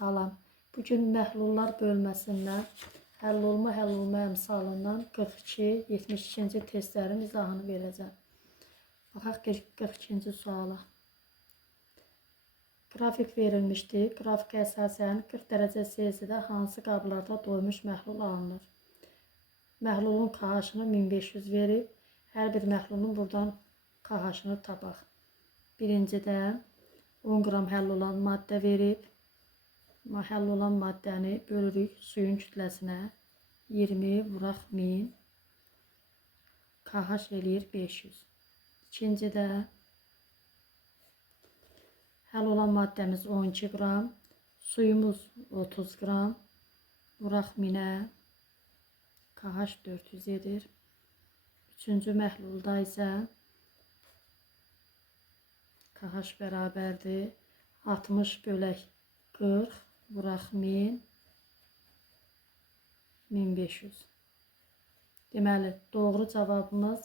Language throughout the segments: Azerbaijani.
Salam. Bugün məhlullar bölməsindən həll olma əmsalından 42-72-ci testlərin izahını verəcəm. Baxaq 42-ci suala. Qrafik verilmişdi. Qrafikə əsasən 40 dərəcə Selsidə hansı qablarda doymuş məhlul alınır? Məhlulun KH-ını 1500 verib. Hər bir məhlulun buradan KH-ını tapaq. Birincidən 10 qram həll olan maddə verib. Həll olan maddəni bölürük suyun kütləsinə. 20 vuraq 1000. KH eləyir 500. İkincidə həll olan maddəmiz 12 qram. Suyumuz 30 qram. Vuraq 1000-ə. KH 400 edir. Üçüncü məhlulda isə KH bərabərdir. 60 bölək 40 vuraq 1000. 1500. Deməli, doğru cavabımız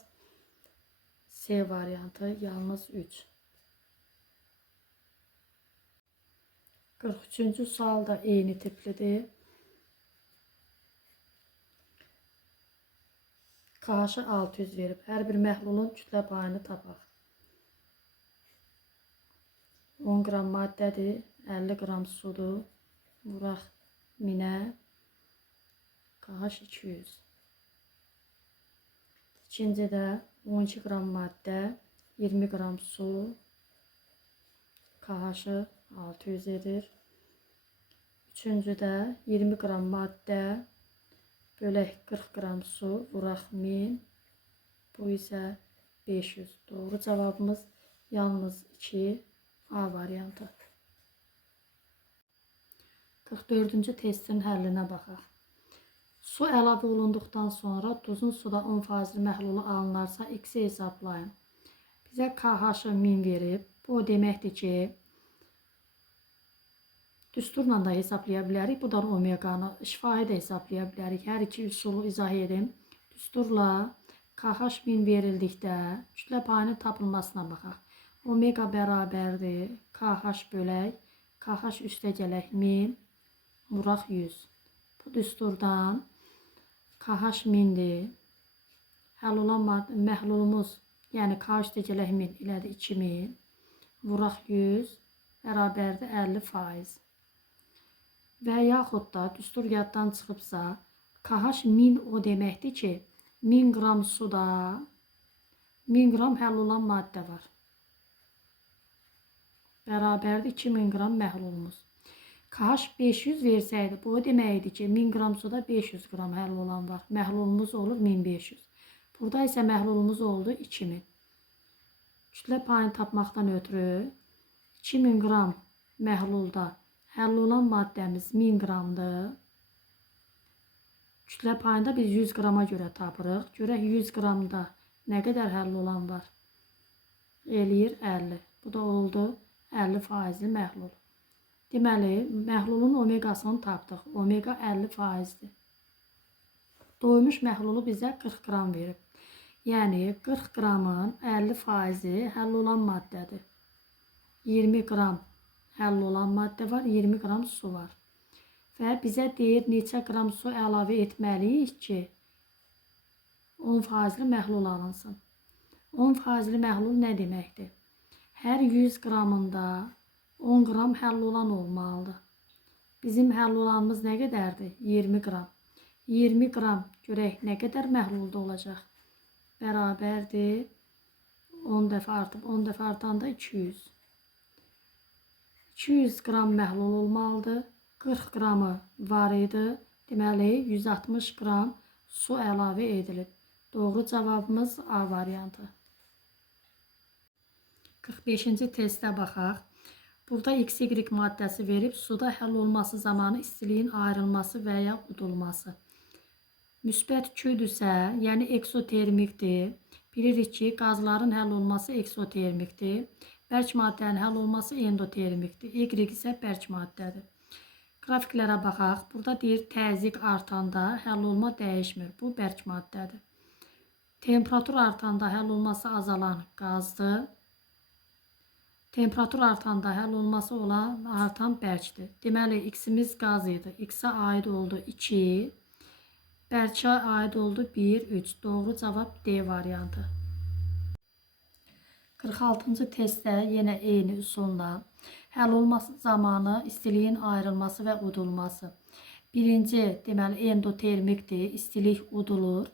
C variantı, yalnız 3. 43-cü sual da eyni tiplidir. KH 600 verib. Hər bir məhlulun kütlə payını tapaq. 10 qram maddədir, 50 qram sudur. Vuraq 1000-ə. KH 200. İkincidə 12 qram maddə, 20 qram su. KH 600 edir. Üçüncüdə 20 qram maddə, bölək 40 qram su, vuraq 1000. Bu isə 500. Doğru cavabımız yalnız 2 A variantı. 44-cü testin həllinə baxaq. Su əlavə olunduqdan sonra duzun suda 10% məhlulu alınarsa X-i hesablayın. Bizə KH-ı 1000 verib. Bu o deməkdir ki, düsturla da hesablaya bilərik. Bu da omeqanı şifahi də hesablaya bilərik. Hər iki üsulu izah edim. Düsturla KH 1000 verildikdə kütlə payının tapılmasına baxaq. Omega bərabərdir. KH bölək. KH üstə gələk 1000. Vuraq 100. Bu düsturdan KH 1000'dir. Həll olan məhlulumuz, yəni KH üstə gələk 1000 elədi 2000. Vuraq 100. Bərabərdir 50%. Və yaxud da düstur yaddan çıxıbsa, KH 1000 o deməkdir ki, 1000 qram suda 1000 qram həll olan maddə var. Bərabərdir 2000 qram məhlulumuz. KH 500 versəydi, bu o deməkdir ki, 1000 qram suda 500 qram həll olan var. Məhlulumuz olur 1500. Burada isə məhlulumuz oldu 2000. Kütlə payını tapmaqdan ötürü 2000 qram məhlulda həll olan maddəmiz 1000 qramdır. Kütlə payında biz 100 qrama görə tapırıq. Görək 100 qramda nə qədər həll olan var? Eləyir 50. Bu da oldu 50% məhlul. Deməli, məhlulun omeqasını tapdıq. Omega 50%dir. Doymuş məhlulu bizə 40 qram verib. Yəni 40 qramın 50%-i həll olan maddədir. 20 qram həll olan maddə var, 20 qram su var. Və bizə deyir neçə qram su əlavə etməliyik ki 10% məhlul alınsın. 10% məhlul nə deməkdir? Hər 100 qramında 10 qram həll olan olmalıdır. Bizim həll olanımız nə qədərdir? 20 qram. 20 qram görək nə qədər məhlulda olacaq? Bərabərdir 10 dəfə artıb 10 dəfə artanda 200. 200 qram məhlul olmalıdır. 40 qramı var idi. Deməli 160 qram su əlavə edilib. Doğru cavabımız A variantı. 45-ci testə baxaq. Burada XY maddəsi verib suda həll olması zamanı istiliyin ayrılması və ya udulması. Müsbət küdürsə, yəni eksotermikdir. Bilirik ki, qazların həll olması eksotermikdir. Bərk maddənin həll olması endotermikdir. Y isə bərk maddədir. Qrafiklərə baxaq. Burada deyir təzyiq artanda həll olma dəyişmir. Bu bərk maddədir. Temperatur artanda həll olması azalan qazdır. Temperatur artanda həll olması olan artan bərkdir. Deməli, x-imiz qaz idi. X-ə aid oldu 2. Bərkə aid oldu 1, 3. Doğru cavab D variantı. 46-cı testdə yenə eyni üsulla həll olması zamanı istiliyin ayrılması və udulması. Birinci, deməli, endotermikdir. İstilik udulur.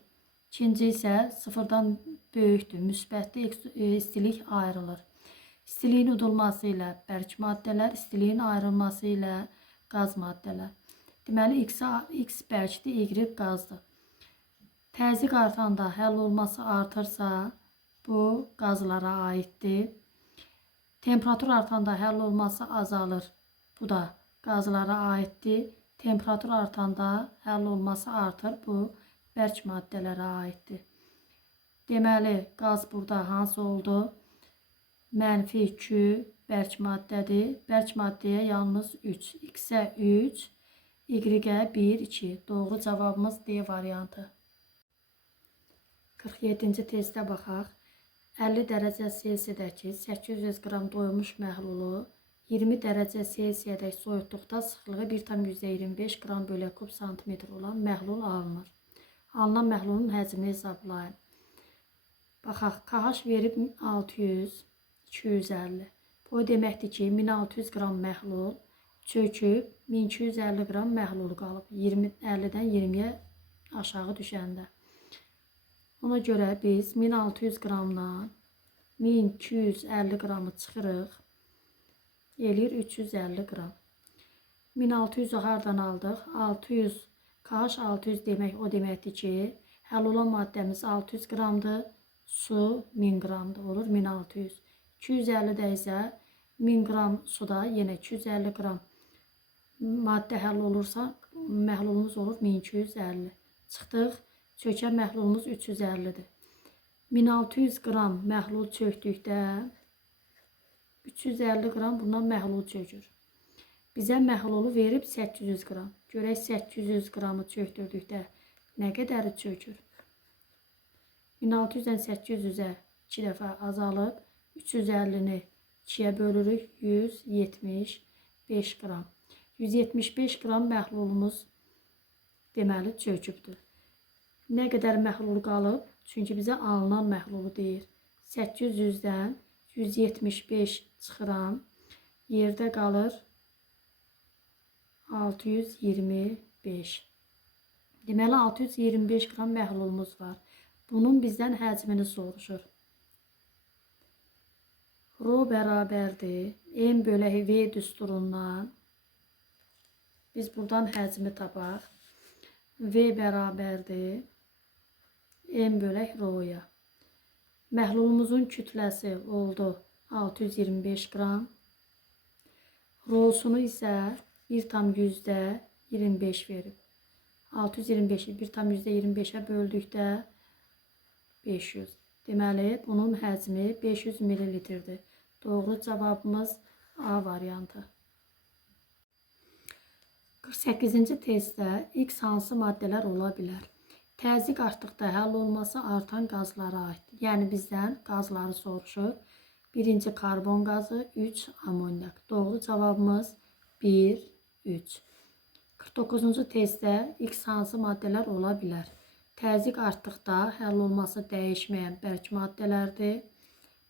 İkinci isə sıfırdan böyükdür. Müsbətli istilik ayrılır. İstiliyin udulması ilə bərk maddələr, istiliyin ayrılması ilə qaz maddələr. Deməli, x bərkdir, y qazdır. Təzyiq artanda həll olması artırsa, bu qazlara aiddir. Temperatur artanda həll olması azalır. Bu da qazlara aiddir. Temperatur artanda həll olması artır. Bu bərk maddələrə aiddir. Deməli, qaz burada hansı oldu? -2 bərk maddədir. Bərk maddəyə yalnız 3. X-ə 3, Y-ə 1, 2. Doğru cavabımız D variantı. 47-ci testə baxaq. 50 dərəcə Selsidəki 800 qram doymuş məhlulu 20 dərəcə Selsiyədək soyutluqda sıxlığı 1,25 qram bölü kub santimetr olan məhlul alınır. Alınan məhlulun həcmini hesablayın. Baxaq, KH verib 600, 250. Bu deməkdir ki, 1600 qram məhlul çöküb 1250 qram məhlul qalıb. 50-dən 20-yə aşağı düşəndə. Ona görə biz 1600 qramdan 1250 qramı çıxırıq. Eləyir 350 qram. 1600-ü hardan aldıq? 600, KH 600 demək o deməkdir ki, həll olan maddəmiz 600 qramdır. Su 1000 qramdır. Olur 1600. 250-də isə 1000 qram suda yenə 250 qram maddə həll olursa, məhlulumuz olur 1250. Çıxdıq, çökən məhlulumuz 350-dir. 1600 qram məhlul çöktükdə 350 qram bundan məhlul çökür. Bizə məhlulu verib 800 qram. Görək 800 qramı çöktürdükdə nə qədəri çökür? 1600-dən 800-ə 2 dəfə azalıb 350-ni 2-yə bölürük, 175 qram. 175 qram məhlulumuz deməli çökübdür. Nə qədər məhlul qalıb? Çünki bizə alınan məhlulu deyir. 800-dən 175 çıxıram. Yerdə qalır 625. Deməli 625 qram məhlulumuz var. Bunun bizdən həcmini soruşur. Rho bərabərdir. M bölək V düsturundan. Biz buradan həcmi tapaq. V bərabərdir. M bölək Rho-ya. Məhlulumuzun kütləsi oldu 625 qram. Rho-sunu isə 1,25 verib. 625-i 1,25-ə böldükdə 500. Deməli, bunun həcmi 500 ml-dir. Doğru cavabımız A variantı. 48-ci testdə X hansı maddələr ola bilər? Təzyiq artdıqda həll olması artan qazlara aiddir. Yəni, bizdən qazları soruşur. Birinci karbon qazı, 3 amonyak. Doğru cavabımız 1, 3. 49-cu testdə X hansı maddələr ola bilər? Təzyiq artdıqda həll olması dəyişməyən bərk maddələrdir.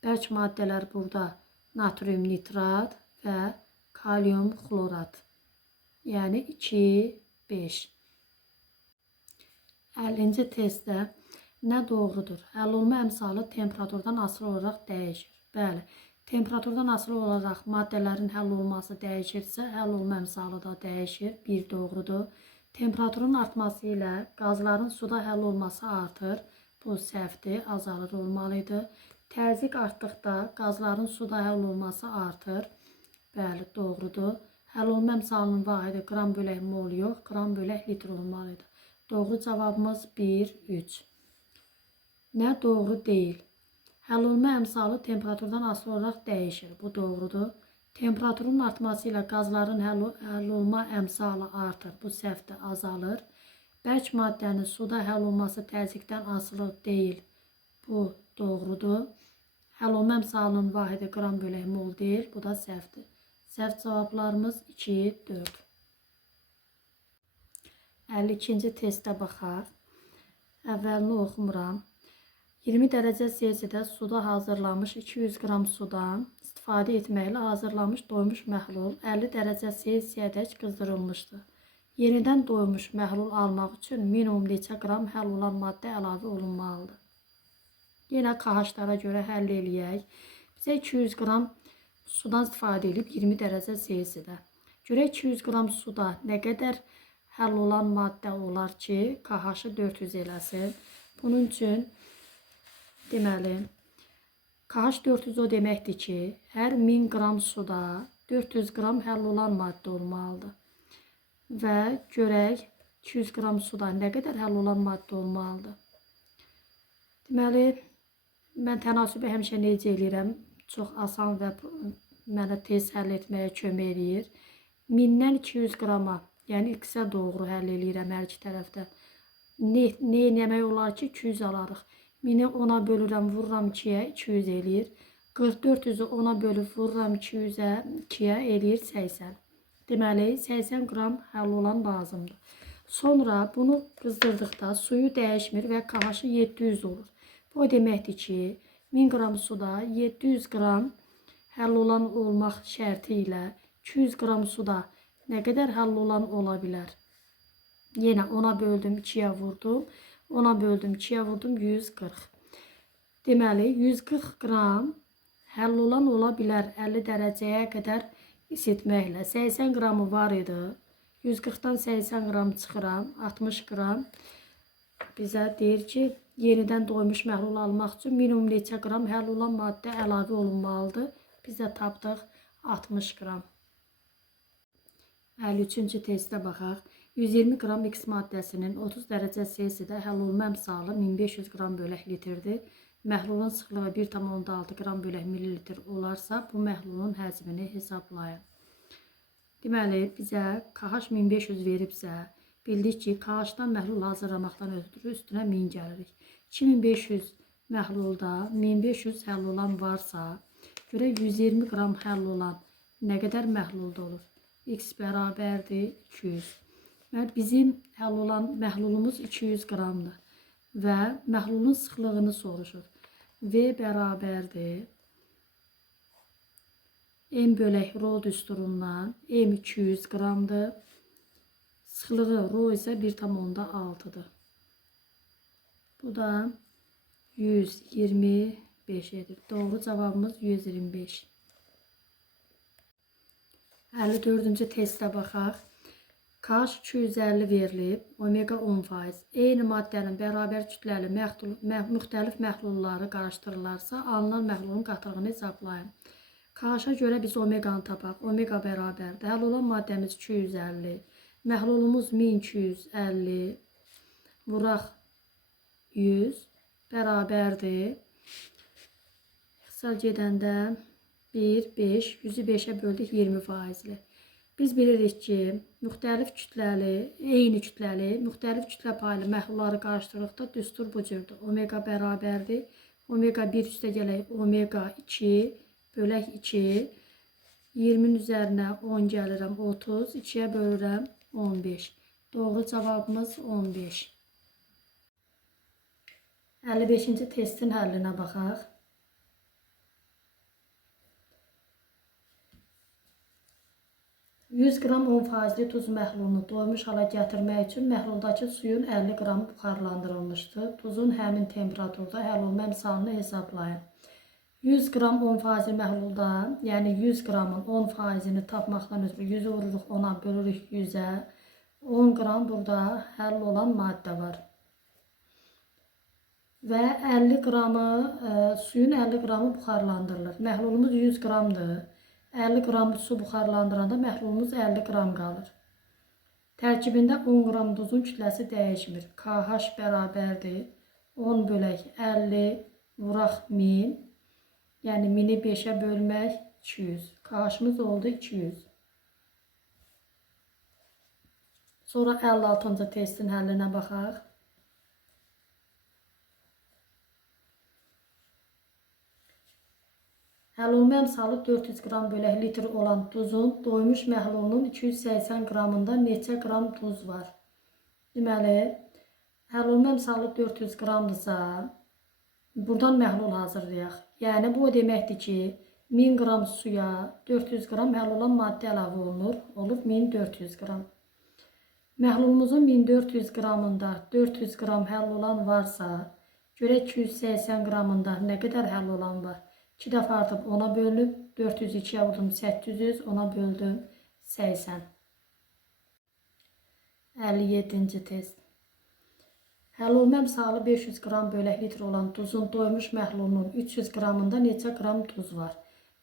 Bərk maddələr burada natrium nitrat və kalium xlorat. Yəni 2, 5. 50-ci testdə nə doğrudur? Həll olma əmsalı temperaturdan asılı olaraq dəyişir. Bəli, temperaturdan asılı olaraq maddələrin həll olması dəyişirsə, həll olma əmsalı da dəyişir. Bir doğrudur. Temperaturun artması ilə qazların suda həll olması artır. Bu səhvdir, azalır olmalıydı. Təzyiq artdıqda qazların suda həll olması artır. Bəli, doğrudur. Həll olma əmsalının vahidi qram bölək mol yox, qram bölək litr olmalıydı. Doğru cavabımız 1, 3. Nə doğru deyil? Həll olma əmsalı temperaturdan asılı olaraq dəyişir. Bu doğrudur. Temperaturun artması ilə qazların həll olma əmsalı artır. Bu səhvdə azalır. Bərk maddənin suda həll olması təzyiqdən asılı deyil. Bu doğrudur. Həll olunma əmsalının vahidi qram bölək mol deyil. Bu da səhvdir. Səhv cavablarımız 2, 4. 52-ci testə baxaq. Əvvəlini oxumuram. 20 dərəcə Selsidə suda hazırlanmış 200 qram sudan istifadə etməklə hazırlanmış doymuş məhlul 50 dərəcə Selsiyədək qızdırılmışdır. Yenidən doymuş məhlul almaq üçün minimum neçə qram həll olan maddə əlavə olunmalıdır. Yenə KH-lara görə həll eləyək. Bizə 200 qram sudan istifadə edib 20 dərəcə Selsidə. Görək 200 qram suda nə qədər həll olan maddə olar ki, KH-ı 400 eləsin. Bunun üçün deməli, KH 400 o deməkdir ki, hər 1000 qram suda 400 qram həll olan maddə olmalıdır. Və görək 200 qram suda nə qədər həll olan maddə olmalıdır. Deməli, mən tənasübü həmişə necə eləyirəm? Çox asan və mənə tez həll etməyə kömək eləyir. 1000-dən 200 qrama, yəni x-ə doğru həll eləyirəm hər iki tərəfdən. Ne eləmək olar ki, 200 alarıq. 1000-i 10-a bölürəm, vururam 2-yə, 200 eləyir. 4400-ü 10-a bölüb vururam 200-ə, 2-yə eləyir 80. Deməli, 80 qram həll olan lazımdır. Sonra bunu qızdırdıqda suyu dəyişmir və KH-ı 700 olur. Bu deməkdir ki, 1000 qram suda 700 qram həll olan olmaq şərti ilə 200 qram suda nə qədər həll olan ola bilər? Yenə 10-a böldüm, 2-yə vurdum. 10-a böldüm, 2-yə vurdum, 140. Deməli, 140 qram həll olan ola bilər 50 dərəcəyə qədər isitməklə. 80 qramı var idi. 140-dan 80 qram çıxıram. 60 qram bizə deyir ki, yenidən doymuş məhlul almaq üçün minimum neçə qram həll olan maddə əlavə olunmalıdır. Biz də tapdıq 60 qram. 53-cü testə baxaq. 120 qram X maddəsinin 30 dərəcə Selsidə həll olunma əmsalı 1500 qram bölək litrdir. Məhlulun sıxlığı 1,6 qram bölək millilitr olarsa, bu məhlulun həcmini hesablayın. Deməli, bizə KH 1500 veribsə, bildik ki, KH-dan məhlul hazırlamaqdan ötürü üstünə 1000 gəlirik. 2500 məhlulda 1500 həll olan varsa, görə 120 qram həll olan nə qədər məhlulda olur? X bərabərdir 200. Bizim həll olan məhlulumuz 200 qramdır və məhlulun sıxlığını soruşur. V bərabərdir M bölək rho düsturundan M 200 qramdır. Sıxlığı rho isə 1,6-dır. Bu da 125 edir. Doğru cavabımız 125. 54-cü testə baxaq. KH 250 verilib, omega 10%. Eyni maddənin bərabər kütləli müxtəlif məhlulları qarışdırılarsa, alınan məhlulun qatılığını hesablayın. KH-a görə biz omeganı tapaq. Omega bərabərdir. Həll olan maddəmiz 250. Məhlulumuz 1250. Vuraq 100 bərabərdir. İxtisar gedəndə 1, 5, 100-ü 5-ə böldük 20%. Biz bilirik ki, müxtəlif kütləli, eyni kütləli, müxtəlif kütlə paylı məhlulları qarışdırdıqda düstur bu cürdür. Omega bərabərdir. Omega 1 üstə gələk omega 2 bölək 2. 20-nin üzərinə 10 gəlirəm 30. 2-yə bölürəm 15. Doğru cavabımız 15. 55-ci testin həllinə baxaq. 100 qram 10% tuz məhlulunu doymuş hala gətirmək üçün məhluldakı suyun 50 qramı buxarlandırılmışdır. Tuzun həmin temperaturda həll olma əmsalını hesablayın. 100 qram 10% məhluldan, yəni 100 qramın 10%-ni tapmaqdan ötürü 100-ü vururuq 10-a, bölürük 100-ə. 10 qram burada həll olan maddə var. Və 50 qramı, suyun 50 qramı buxarlandırılır. Məhlulumuz 100 qramdır. 50 qram su buxarlandıranda məhlulumuz 50 qram qalır. Tərkibində 10 qram duzun kütləsi dəyişmir. KH bərabərdir 10 bölək 50 vuraq 1000. Yəni 1000-i 5-ə bölmək 200. KH-ımız oldu 200. Sonra 56-cı testin həllinə baxaq. Həll olma əmsalı 400 qram bölək litr olan duzun doymuş məhlulunun 280 qramında neçə qram duz var? Deməli, həll olma əmsalı 400 qramdırsa, buradan məhlul hazırlayaq. Yəni, bu o deməkdir ki, 1000 qram suya 400 qram həll olan maddə əlavə olunur. Olur 1400 qram. Məhlulumuzun 1400 qramında 400 qram həll olan varsa, görək 280 qramında nə qədər həll olan var? 2 dəfə artıb 10'a bölünüb, 402'ye vurdum 800, 10'a böldüm 80. 57-ci test. Həll olma əmsalı 500 qram bölək litr olan duzun doymuş məhlulunun 300 qramında neçə qram duz var?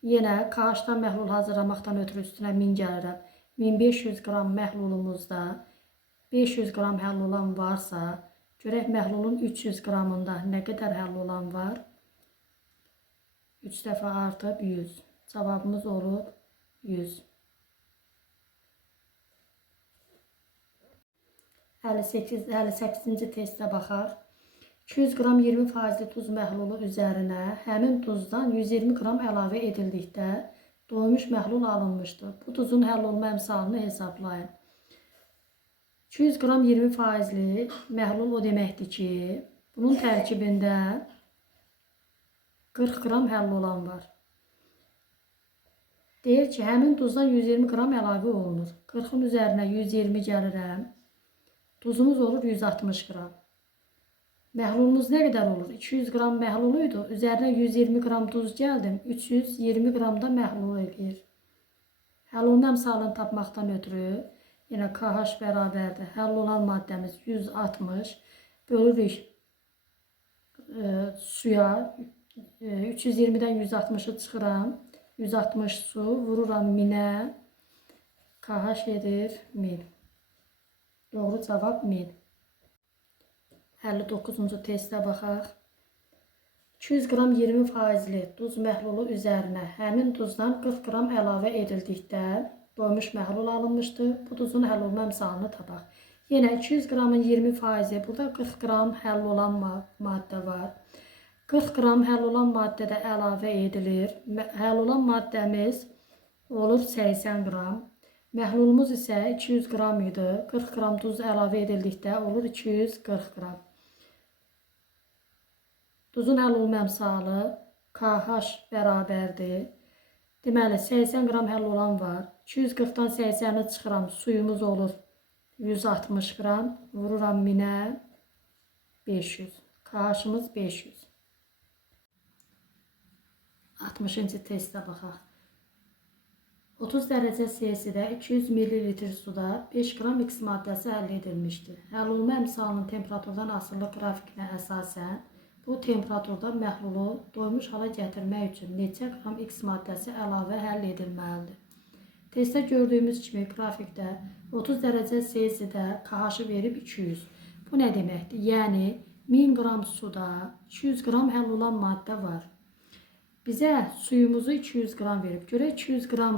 Yenə KH-dan məhlul hazırlamaqdan ötürü üstünə 1000 gəlirəm. 1500 qram məhlulumuzda 500 qram həll olan varsa, görək məhlulun 300 qramında nə qədər həll olan var? 3 dəfə artıb 100. Cavabımız olur 100. 58-ci testə baxaq. 200 qram 20% duz məhlulu üzərinə həmin duzdan 120 qram əlavə edildikdə doymuş məhlul alınmışdır. Bu duzun həll olma əmsalını hesablayın. 200 qram 20%li məhlul o deməkdir ki, bunun tərkibində 40 qram həll olan var. Deyir ki, həmin duzdan 120 qram əlavə olunur. 40'ın üzərinə 120 gəlirəm. Duzumuz olur 160 qram. Məhlulumuz nə qədər olur? 200 qram məhluluydu. Üzərinə 120 qram duz gəldim. 320 qram da məhlul eləyir. Həll olma əmsalını tapmaqdan ötürü yenə KH bərabərdir. Həll olan maddəmiz 160 bölürük suya. 320'dən 160'ı çıxıram. 160 su vururam 1000'ə. KH edir 1000. Doğru cavab 1000. 59-cu testə baxaq. 200 qram 20%li duz məhlulu üzərinə həmin duzdan 40 qram əlavə edildikdə doymuş məhlul alınmışdır. Bu duzun həll olma əmsalını tapaq. Yenə 200 qramın 20%, burada 40 qram həll olan maddə var. 40 qram həll olan maddə də əlavə edilir. Həll olan maddəmiz olur 80 qram. Məhlulumuz isə 200 qram idi. 40 qram duz əlavə edildikdə olur 240 qram. Duzun həll olma əmsalı KH bərabərdir. Deməli, 80 qram həll olan var. 240'dan 80'i çıxıram. Suyumuz olur 160 qram. Vururam 1000'ə 500. KH-ımız 500. 60-cı testə baxaq. 30 dərəcə Celsidə 200 ml suda 5 qram X maddəsi əldə edilmişdir. Həll olma əmsalının temperaturdan asılı qrafikinə əsasən bu temperaturda məhlulu doymuş hala gətirmək üçün neçə qram X maddəsi əlavə həll edilməlidir? Testdə gördüyümüz kimi qrafikdə 30 dərəcə Celsidə KH-ı verib 200. Bu nə deməkdir? Yəni 1000 qram suda 200 qram həll olan maddə var. Bizə suyumuzu 200 qram verib. Görək 200 qram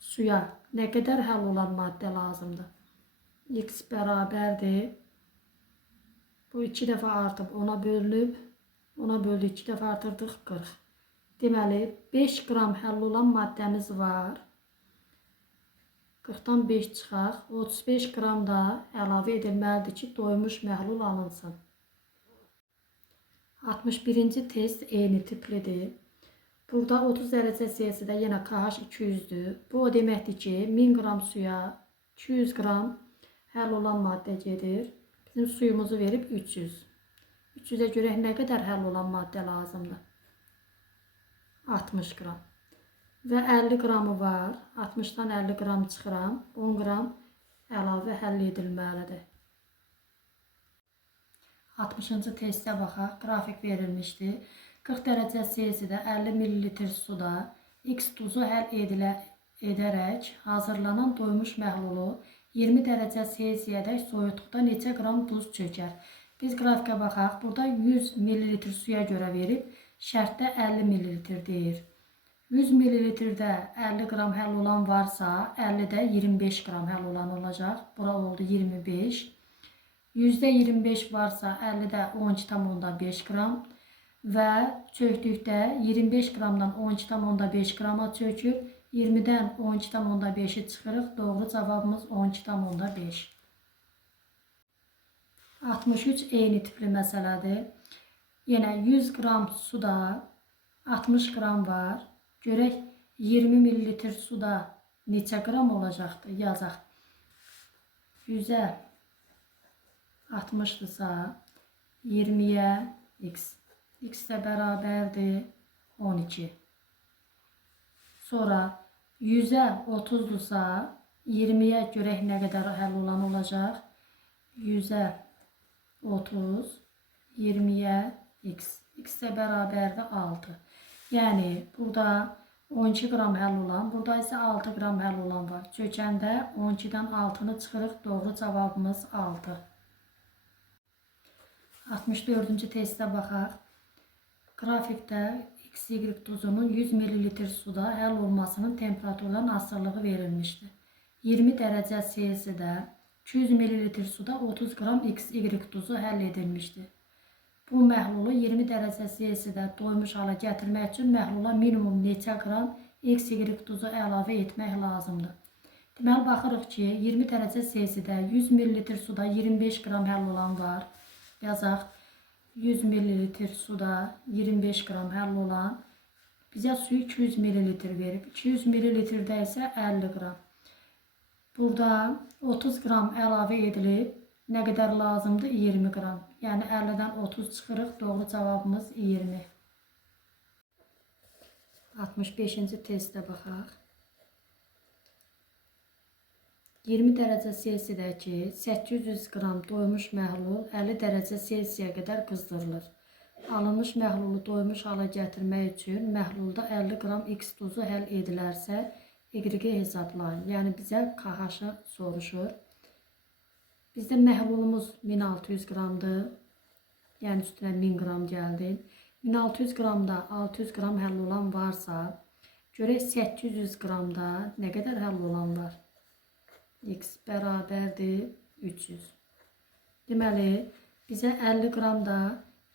suya nə qədər həll olan maddə lazımdır? X bərabərdir. Bu 2 dəfə artıb 10'a bölünüb. 10'a böldük 2 dəfə artırdıq 40. Deməli 5 qram həll olan maddəmiz var. 40'dan 5 çıxaq. 35 qram da əlavə edilməlidir ki, doymuş məhlul alınsın. 61-ci test eyni tiplidir. Burada 30 dərəcə Celsidə yenə KH 200'dür. Bu o deməkdir ki, 1000 qram suya 200 qram həll olan maddə gedir. Bizim suyumuzu verib 300. 300'ə görək nə qədər həll olan maddə lazımdır? 60 qram. Və 50 qramı var. 60'dan 50 qram çıxıram. 10 qram əlavə həll edilməlidir. 60-cı testə baxaq. Qrafik verilmişdir. 40 dərəcə Celsidə 50 ml suda X duzu həll edərək hazırlanan doymuş məhlulu 20 dərəcə Celsiyədək soyutluqda neçə qram duz çökər? Biz qrafikə baxaq. Burada 100 ml suya görə verib, şərtdə 50 ml deyir. 100 ml-də 50 qram həll olan varsa, 50-də 25 qram həll olan olacaq. Bura oldu 25. %25 varsa, 50-də 12,5 qram. və çökdükdə 25 qramdan 12,5 qrama çökür. 20-dən 12,5-i çıxırıq. Doğru cavabımız 12,5. 63 eyni tipli məsələdir. Yenə 100 qram suda 60 qram var. Görək 20 ml suda neçə qram olacaqdır? Yazaq. 100-ə 60-dırsa 20-yə x. X də bərabərdir 12. Sonra 100-ə 30-dursa 20-yə görək nə qədər həll olan olacaq? 100-ə 30, 20-yə x. X də bərabərdir 6. Yəni burada 12 qram həll olan, burada isə 6 qram həll olan var. Çökəndə 12-dən 6-nı çıxırıq. Doğru cavabımız 6. 64-cü testə baxaq. Qrafikdə XY duzunun 100 ml suda həll olmasının temperaturdan asılılığı verilmişdir. 20 dərəcə Selsidə 200 ml suda 30 qram XY duzu həll edilmişdir. Bu məhlulu 20 dərəcə Selsidə doymuş hala gətirmək üçün məhlula minimum neçə qram XY duzu əlavə etmək lazımdır. Deməli, baxırıq ki, 20 dərəcə Selsidə 100 ml suda 25 qram həll olan var. Yazaq. 100 ml suda 25 qram həll olan bizə suyu 200 ml verib. 200 ml-də isə 50 qram. Burada 30 qram əlavə edilib. Nə qədər lazımdır? 20 qram. Yəni 50-dən 30 çıxırıq. Doğru cavabımız 20. 65-ci testə baxaq. 20 dərəcə Selsidəki 800 qram doymuş məhlul 50 dərəcə Selsiyə qədər qızdırılır. Alınmış məhlulu doymuş hala gətirmək üçün məhlulda 50 qram X duzu həll edilərsə, Y-i hesablayın. Yəni bizə KH-ı soruşur. Bizdə məhlulumuz 1600 qramdır. Yəni üstünə 1000 qram gəldi. 1600 qramda 600 qram həll olan varsa, görək 800 qramda nə qədər həll olan var? X bərabərdir 300. Deməli, bizə 50 qram da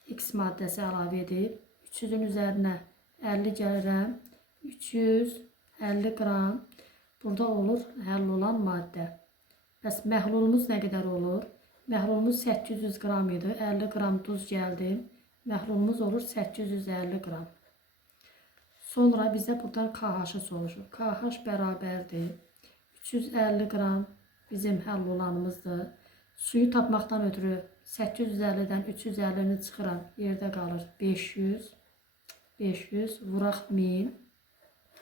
X maddəsi əlavə edib. 300-ün üzərinə 50 gəlirəm. 350 qram burada olur həll olan maddə. Bəs məhlulumuz nə qədər olur? Məhlulumuz 800 qram idi. 50 qram duz gəldi. Məhlulumuz olur 850 qram. Sonra bizə buradan KH-ı soruşur. KH bərabərdir 350 qram bizim həll olanımızdır. Suyu tapmaqdan ötürü 850-dən 350-ni çıxıram. Yerdə qalır 500. 500 vuraq 1000.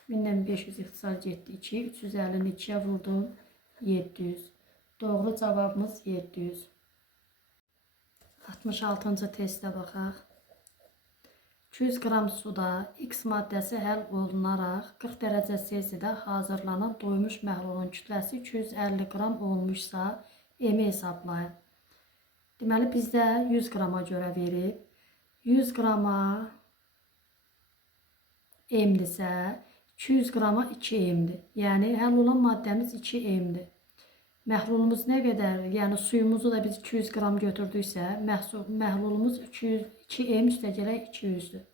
1000-dən 500 ixtisar getdi 2. 350-ni 2-yə vurdum. 700. Doğru cavabımız 700. 66-cı testə baxaq. 200 qram suda X maddəsi həll olunaraq 40 dərəcə Selsidə hazırlanan doymuş məhlulun kütləsi 250 qram olmuşsa, M-i hesablayın. Deməli, bizdə 100 qrama görə verib. 100 qrama M-dirsə, 200 qrama 2M-dir. Yəni, həll olan maddəmiz 2M-dir. Məhlulumuz nə qədər? Yəni, suyumuzu da biz 200 qram götürdüksə, məhlulumuz 2M üstəgələk 200-dür.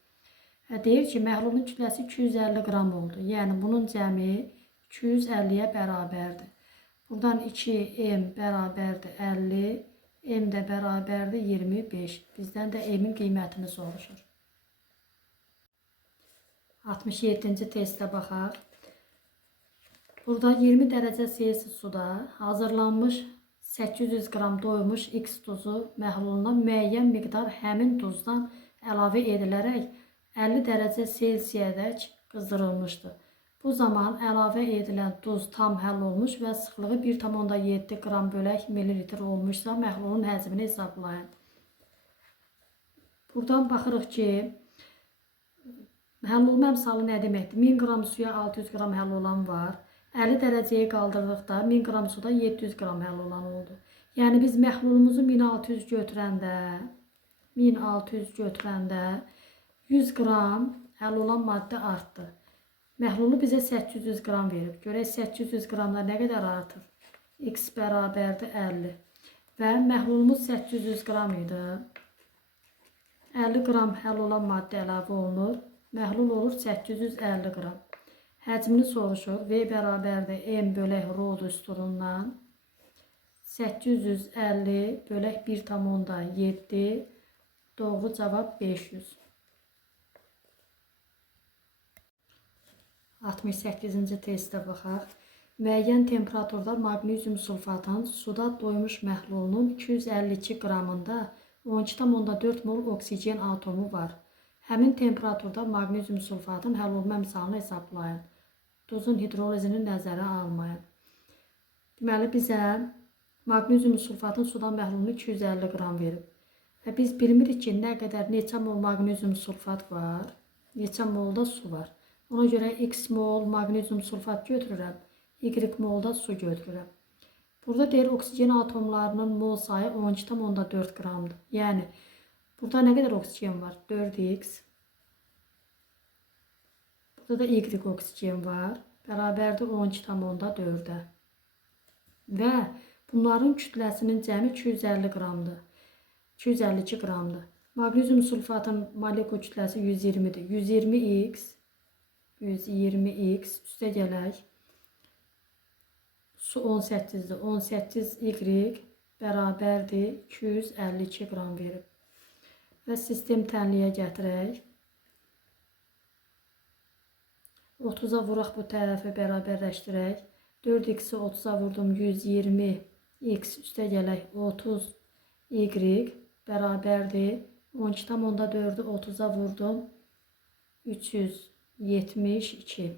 Deyir ki, məhlulun kütləsi 250 qram oldu. Yəni, bunun cəmi 250-yə bərabərdir. Buradan 2M bərabərdir 50, M də bərabərdir 25. Bizdən də M-in qiymətini soruşur. 67-ci testə baxaq. Burada 20 dərəcə Selsi suda hazırlanmış 800 qram doymuş X duzu məhluluna müəyyən miqdar həmin duzdan əlavə edilərək 50 dərəcə Selsiyədək qızdırılmışdır. Bu zaman əlavə edilən duz tam həll olmuş və sıxlığı 1,7 qram bölək mililitr olmuşsa, məhlulun həcmini hesablayın. Buradan baxırıq ki, həll olma əmsalı nə deməkdir? 1000 qram suya 600 qram həll olan var. 50 dərəcəyə qaldırdıqda 1000 qram suda 700 qram həll olan oldu. Yəni biz məhlulumuzu 1600 götürəndə 100 qram həll olan maddə artdı. Məhlulu bizə 800 qram verib. Görək 800 qramda nə qədər artır? X bərabərdir 50. Və məhlulumuz 800 qram idi. 50 qram həll olan maddə əlavə olunur. Məhlul olur 850 qram. Həcmini soruşur. V bərabərdir M bölək R düsturundan. 850 bölək 1,7. Doğru cavab 500. 68-ci testə baxaq. Müəyyən temperaturda maqnezium sulfatın suda doymuş məhlulunun 252 qramında 12,4 mol oksigen atomu var. Həmin temperaturda maqnezium sulfatın həll olma misalını hesablayın. Duzun hidrolizini nəzərə almayın. Deməli, bizə maqnezium sulfatın suda məhlulunu 250 qram verib. Və biz bilmirik ki, nə qədər, neçə mol maqnezium sulfat var, neçə molda su var. Ona görə x mol maqnezium sulfat götürürəm, y molda su götürürəm. Burada deyir, oksigen atomlarının mol sayı 12,4 qramdır. Yəni, burada nə qədər oksigen var? 4x. Burada da y oksigen var. Bərabərdir 12,4-ə. Və bunların kütləsinin cəmi 250 qramdır. 252 qramdır. Maqnezium sulfatın molekul kütləsi 120-dir. 120x üstə gələk. Su 18-dir. 18y bərabərdir 252 qram verib. Və sistem tənliyə gətirək. 30-a vuraq bu tərəfi bərabərləşdirək. 4x-i 30-a vurdum 120x üstə gələk 30y bərabərdir 12,4-ü 30-a vurdum 372.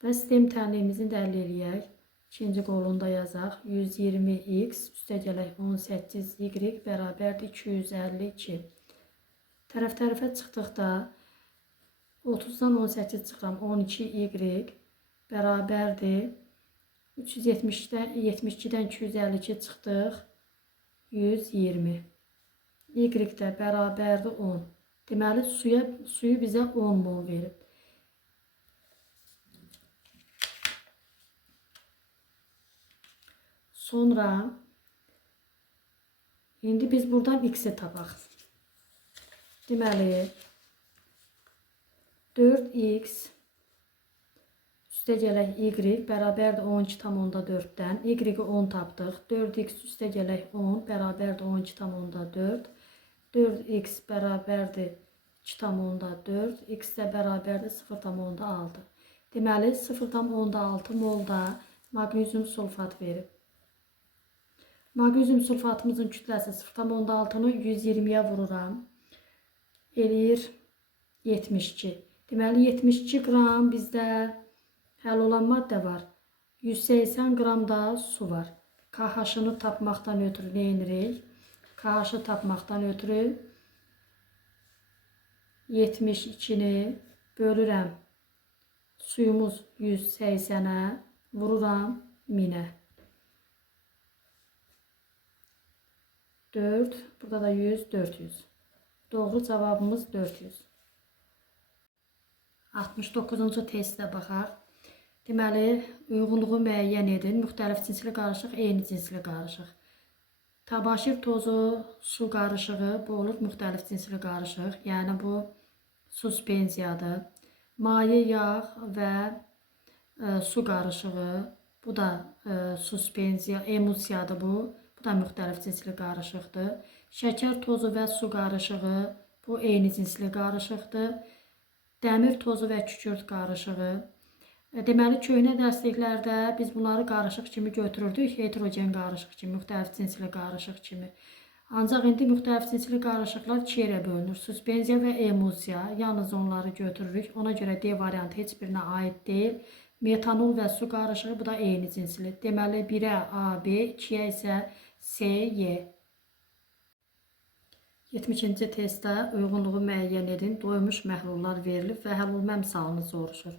Və sistem tənliyimizi də əldə eləyək. İkinci qolunda yazaq. 120x üstə gələk 18y bərabərdir 252. Tərəf-tərəfə çıxdıqda 30-dan 18 çıxıram 12y bərabərdir 372-dən 252 çıxdıq 120. Y də bərabərdir 10. Deməli, suyu bizə 10 mol verib. Sonra, indi biz buradan x-i tapaq. Deməli, 4x üstə gələk y bərabərdir 12,4-dən. Y-i 10 tapdıq. 4x üstə gələk 10 bərabərdir 12,4. 4x bərabərdir 2,4. X də bərabərdir 0,6. Deməli, 0,6 molda maqnezium sulfat verib. Maqnezium sulfatımızın kütləsi 0,6-nı 120-yə vururam. Eləyir 72. Deməli, 72 qram bizdə həll olan maddə var. 180 qram da su var. KH-ını tapmaqdan ötürü nə edirik? KH-ı tapmaqdan ötürü 72-ni bölürəm. Suyumuz 180-ə, vururam 1000-ə. 4, burada da 100, 400. Doğru cavabımız 400. 69-cu testə baxaq. Deməli, uyğunluğu müəyyən edin. Müxtəlif cinsli qarışıq, eyni cinsli qarışıq. Tabaşir tozu, su qarışığı, bu olur müxtəlif cinsli qarışıq. Yəni, bu suspenziyadır. Maye, yağ və su qarışığı, bu da suspenziya, emulsiyadır bu. Bu da müxtəlif cinsli qarışıqdır. Şəkər tozu və su qarışığı, bu eyni cinsli qarışıqdır. Dəmir tozu və kükürt qarışığı. Deməli, köhnə dərsliklərdə biz bunları qarışıq kimi götürürdük, heterogen qarışıq kimi, müxtəlif cinsli qarışıq kimi. Ancaq indi müxtəlif cinsli qarışıqlar 2 yerə bölünür. Suspenziya və emulsiya, yalnız onları götürürük. Ona görə D variantı heç birinə aid deyil. Metanol və su qarışığı, bu da eyni cinsli. Deməli, 1-ə A, B, 2-ə isə C, Y. 70-ci testdə uyğunluğu müəyyən edin. Doymuş məhlullar verilib və həll olma misalını soruşur.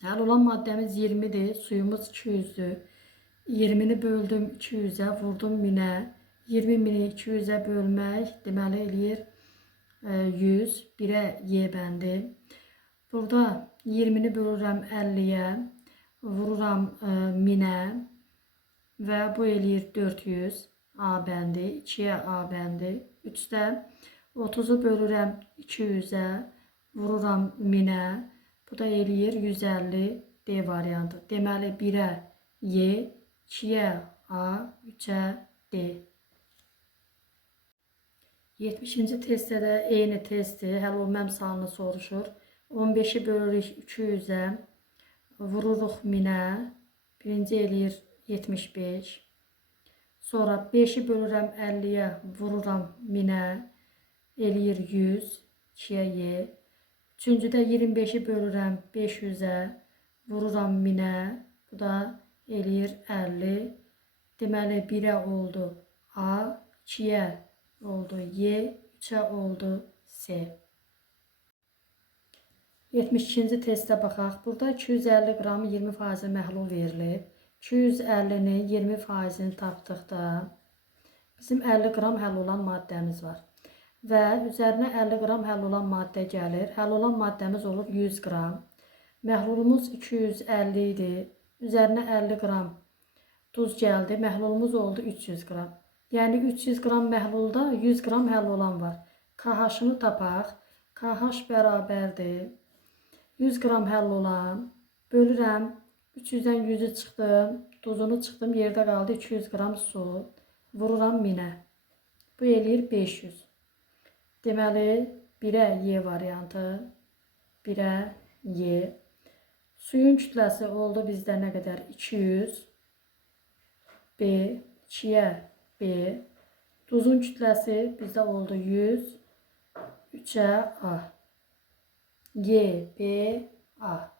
Həll olan maddəmiz 20-dir, suyumuz 200-dür. 20-ni böldüm 200-ə, vurdum 1000-ə. 20.000-i 200-ə bölmək, deməli eləyir 100, 1-ə Y bəndi. Burada 20-ni bölürəm 50-yə, vururam 1000-ə və bu eləyir 400 A bəndi, 2-yə A bəndi, 3-də 30'u bölürəm 200-ə, vururam 1000-ə. Bu da eləyir 150 D variantı. Deməli 1-ə Y, 2-yə A, 3-ə D. 70-ci testdə də eyni testdir. Həll olunma əmsalını soruşur. 15-i bölürük 200-ə, vururuq 1000-ə. Birinci eləyir 75. Sonra 5-i bölürəm 50-yə, vururam 1000-ə. Eləyir 100, 2-yə Y. Üçüncüdə 25-i bölürəm 500-ə, vururam 1000-ə. Bu da eləyir 50. Deməli 1-ə oldu A, 2-yə oldu Y, 3-ə oldu C. 72-ci testə baxaq. Burada 250 qram 20% məhlul verilib. 250-ni 20%-ni tapdıqda bizim 50 qram həll olan maddəmiz var. Və üzərinə 50 qram həll olan maddə gəlir. Həll olan maddəmiz olur 100 qram. Məhlulumuz 250 idi. Üzərinə 50 qram duz gəldi. Məhlulumuz oldu 300 qram. Yəni 300 qram məhlulda 100 qram həll olan var. KH-ını tapaq. KH bərabərdir 100 qram həll olan, bölürəm, 300-dən 100-ü çıxdım, duzunu çıxdım, yerdə qaldı 200 qram su, vururam 1000-ə. Bu eləyir 500. Deməli, 1-ə Y variantı, 1-ə Y. Suyun kütləsi oldu bizdə nə qədər? 200, B, 2-yə B. Duzun kütləsi bizdə oldu 100, 3-ə A. Y, B, A.